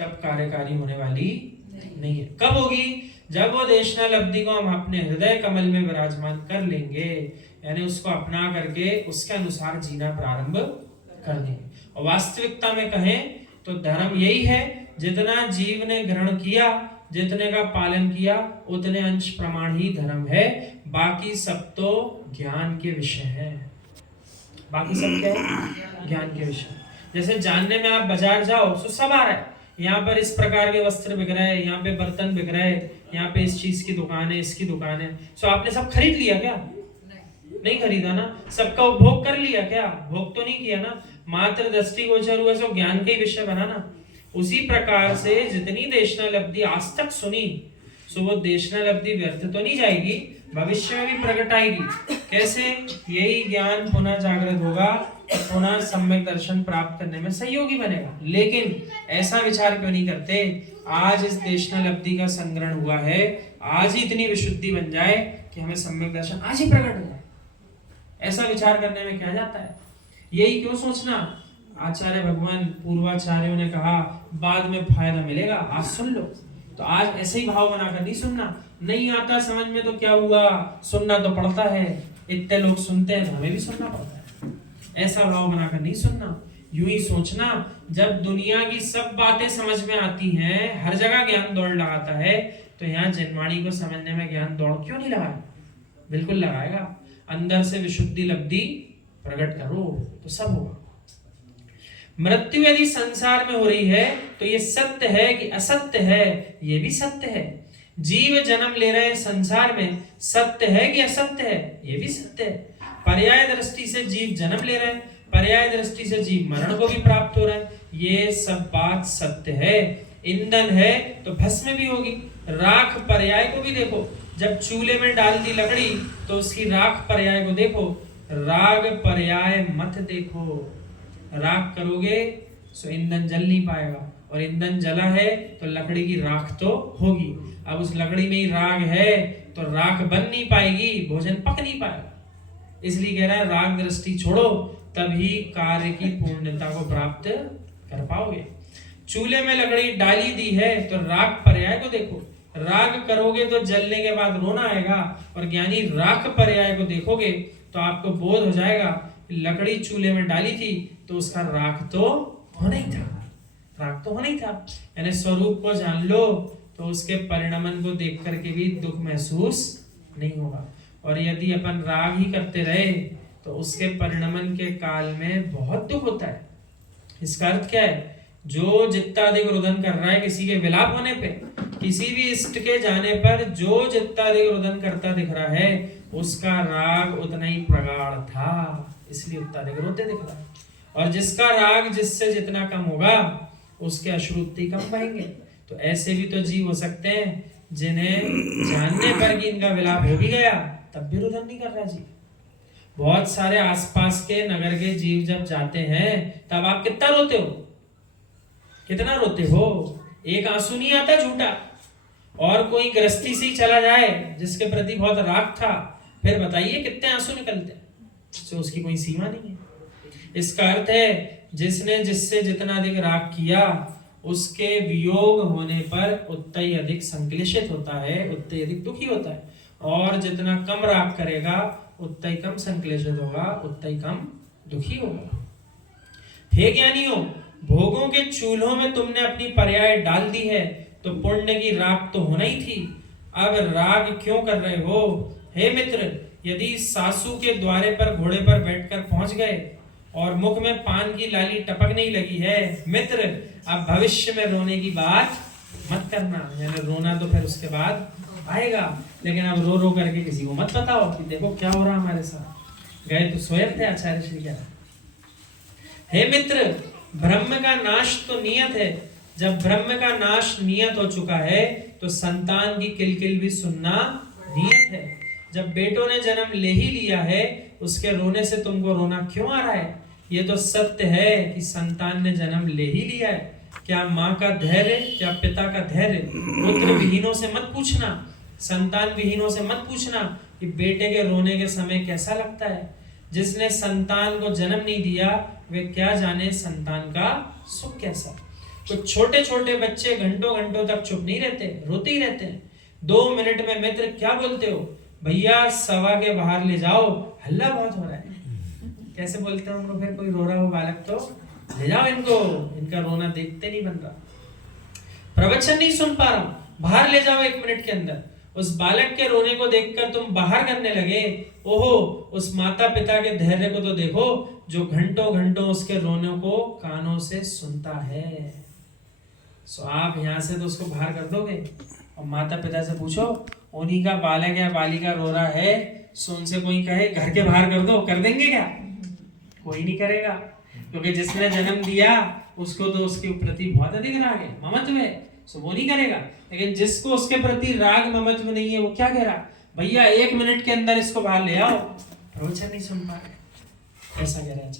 तब कार्यकारी होने वाली नहीं है। कब होगी? जब वो देशनालब्धि को हम अपने हृदय कमल में विराजमान कर लेंगे, यानी उसको अपना करके उसके अनुसार जीना प्रारंभ कर देंगे। और वास्तविकता में कहें तो धर्म यही है, जितना जीव ने ग्रहण किया, जितने का पालन किया, उतने अंश प्रमाण ही धर्म है। बाकी सब तो ज्ञान के विषय है। बाकी सब क्या है? ज्ञान के विषय। जैसे जानने में आप बाजार जाओ तो सब आ रहा है, यहाँ पर इस प्रकार के वस्त्र बिक रहे हैं, यहाँ पे बर्तन बिक रहे हैं, यहाँ पे इस चीज की दुकान है, इसकी दुकान है। सो आपने सब खरीद लिया क्या? नहीं खरीदा ना। सबका उपभोग कर लिया क्या? भोग तो नहीं किया ना। मात्र दृष्टिगोचर हुआ, सो ज्ञान के विषय बना ना। उसी प्रकार से जितनी देशनालब्धि आज तक सुनी, सो वो देशनालब्धि व्यर्थ तो नहीं जाएगी, भविष्य में भी प्रकट आएगी। कैसे? यही ज्ञान पुनः जागृत होगा, पुनः सम्यक दर्शन प्राप्त करने में सहयोगी बनेगा। लेकिन ऐसा विचार क्यों नहीं करते? आज इस देशनालब्धि का संग्रहण हुआ है, आज ही इतनी विशुद्धि बन जाए कि हमें सम्यक दर्शन आज ही प्रकट हो जाए। ऐसा विचार करने में क्या जाता है? यही क्यों सोचना? आचार्य भगवान पूर्वाचार्यों ने कहा बाद में फायदा मिलेगा, आज सुन लो। तो आज ऐसे ही भाव बनाकर नहीं सुनना। नहीं आता समझ में तो क्या हुआ, सुनना तो पड़ता है, इतने लोग सुनते हैं तो हमें भी सुनना पड़ता है। ऐसा भाव बनाकर नहीं सुनना। यूं ही सोचना, जब दुनिया की सब बातें समझ में आती हैं, हर जगह ज्ञान दौड़ लगाता है, तो यहाँ जनवाणी को समझने में ज्ञान दौड़ क्यों नहीं लगाया? बिल्कुल लगाएगा। अंदर से विशुद्धि लब्धि प्रकट करो तो सब होगा। मृत्यु यदि संसार में हो रही है तो ये सत्य है कि असत्य है? ये भी सत्य है। जीव जन्म ले रहे संसार में, सत्य है कि असत्य है? ये भी सत्य है। पर्याय दृष्टि से जीव जन्म ले रहे हैं, पर्याय दृष्टि से जीव मरण को भी प्राप्त हो रहा है, ये सब बात सत्य है। ईंधन है तो भस्म भी होगी। राख पर्याय को भी देखो, जब चूल्हे में डाल दी लकड़ी तो उसकी राख पर्याय को देखो। राग पर्याय मत देखो। राख करोगे तो ईंधन जल नहीं पाएगा, और ईंधन जला है तो लकड़ी की राख तो होगी। अब उस लकड़ी में ही राग है तो राख बन नहीं पाएगी, भोजन पक नहीं पाएगा। इसलिए कह रहा है राग दृष्टि छोड़ो, तभी कार्य की पूर्णता को प्राप्त कर पाओगे। चूल्हे में लकड़ी डाली दी है तो राग पर्याय को देखो। राग करोगे तो जलने के बाद रोना आएगा, और ज्ञानी राख पर्याय को देखोगे तो आपको बोध हो जाएगा, लकड़ी चूल्हे में डाली थी तो उसका राख तो होना ही था, राग तो होना ही था। यानी स्वरूप को जान लो तो उसके परिणमन को देख करके भी दुख महसूस नहीं होगा। और यदि अपन राग ही करते रहे तो उसके परिणमन के काल में बहुत दुख होता है। इसका अर्थ क्या है? जो जितना अधिक रुदन कर रहा है किसी के विलाप होने पे, किसी भी इष्ट के जाने पर जो जितना अधिक रुदन करता दिख रहा है, उसका राग उतना ही प्रगाढ़ था, इसलिए उतना अधिक रोते दिख रहा है। और जिसका राग जिससे जितना कम होगा, उसके अश्रु उतने ही कम बहेंगे। तो ऐसे भी तो जीव हो सकते हैं जिन्हें जानने पर कि इनका विलाप हो भी गया तब भी रुदन नहीं कर रहा जी। बहुत सारे आसपास के नगर के जीव जब जाते हैं तब आप कितना रोते हो? कितना रोते हो? एक आंसू नहीं आता झूठा। और कोई गृहस्थी से ही चला जाए जिसके प्रति बहुत राग था, फिर बताइए कितने आंसू निकलते हैं? तो उसकी कोई सीमा नहीं है। इसका अर्थ है जिसने जिससे जितना अधिक राग किया, उसके वियोग होने पर उतना ही अधिक संक्लेशित होता है, उतना ही अधिक दुखी होता है। और जितना कम राग करेगा उतना ही कम संक्लेशित होगा, उतना ही कम दुखी होगा। हे ज्ञानियों, भोगों के चूल्हों में तुमने अपनी पर्याय डाल दी है तो पुण्य की राग तो होना ही थी। अब राग क्यों कर रहे हो? हे मित्र, यदि सासू के द्वारे पर घोड़े पर बैठकर पहुंच गए और मुख में पान की लाली टपक नहीं लगी है, मित्र अब भविष्य में रोने की बात मत करना। यानी रोना तो फिर उसके बाद आएगा, लेकिन अब रो रो करके किसी को मत बताओ कि देखो क्या हो रहा हमारे साथ। गए तो स्वयं थे आचार्य श्री कह रहा, हे मित्र, ब्रह्म का नाश तो नियत है। जब ब्रह्म का नाश नियत हो चुका है तो संतान की किलकिल भी सुनना नियत है। जब बेटों ने जन्म ले ही लिया है, उसके रोने से तुमको रोना क्यों आ रहा है? ये तो सत्य है कि संतान ने जन्म ले ही लिया है। क्या माँ का धैर्य, क्या पिता का धैर्य? पुत्र विहीनों से मत पूछना, संतान विहीनों से मत पूछना कि बेटे के रोने के समय कैसा लगता है। जिसने संतान को जन्म नहीं दिया वे क्या जाने संतान का सुख कैसा। कुछ छोटे छोटे बच्चे घंटों घंटों तक चुप नहीं रहते, रोते ही रहते हैं। 2 मिनट में मित्र क्या बोलते हो, भैया सभा के बाहर ले जाओ, हल्ला बहुत हो रहा है। कैसे बोलते हैं उनको, फिर कोई रो रहा हो बालक तो ले जाओ इनको, इनका रोना देखते नहीं बन रहा, प्रवचन नहीं सुन पा रहा हूं, बाहर ले जाओ 1 मिनट के अंदर। उस बालक के रोने को देखकर तुम बाहर करने लगे, ओहो उस माता पिता के धैर्य को तो देखो जो घंटों घंटों उसके रोने को कानों से सुनता है। सो आप यहाँ से तो उसको बाहर कर दोगे और माता पिता से पूछो, उन्हीं का बालक या बालिका रो रहा है, सो उनसे कोई कहे घर के बाहर कर दो, कर देंगे क्या? कोई नहीं करेगा, क्योंकि जिसने जन्म दिया उसको तो उसके प्रति बहुत अधिक राग है, ममत्व है, सो वो नहीं करेगा। लेकिन जिसको उसके प्रति राग ममत्व नहीं है, वो क्या कह रहा, भैया 1 मिनट के अंदर इसको बाहर ले आओ, प्रवचन नहीं सुन पा रहे, ऐसा कह रहा है।